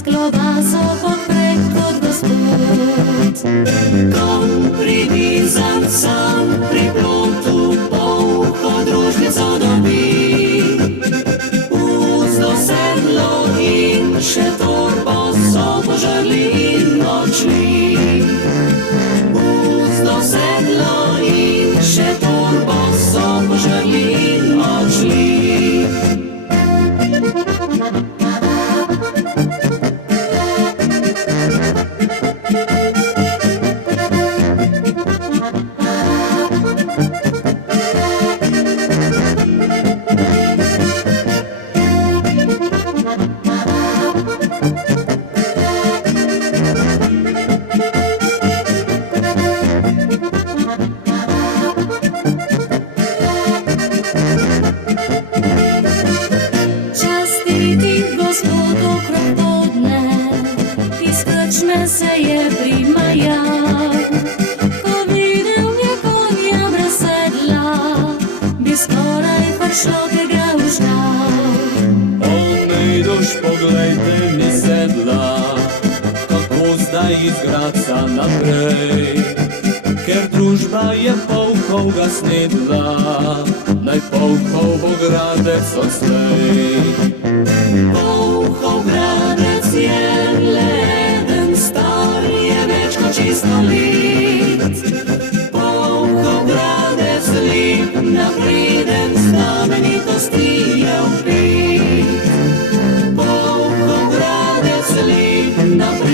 s klobaso poprek kot gospod. Kom privizan sam pri plotu, polho družnico dobi. Uzdo sedlo in še torbo so požrli in odšli. Uzdo sedlo in še torbo so požrli in odšli. Se je primajal, ko videl je konja brez sedla, bi skoraj prišlo tega užgal. Nejdoš, poglejte mi sedla, kako zdaj izgraca naprej. Ker družba je polhov gasnedla, naj polhov ogradec odslej. Polhov gradec je leden, star je več kot čisto let. Polhov gradec lep, napreden, znamenitosti je vpet. Polhov gradec lep, napreden,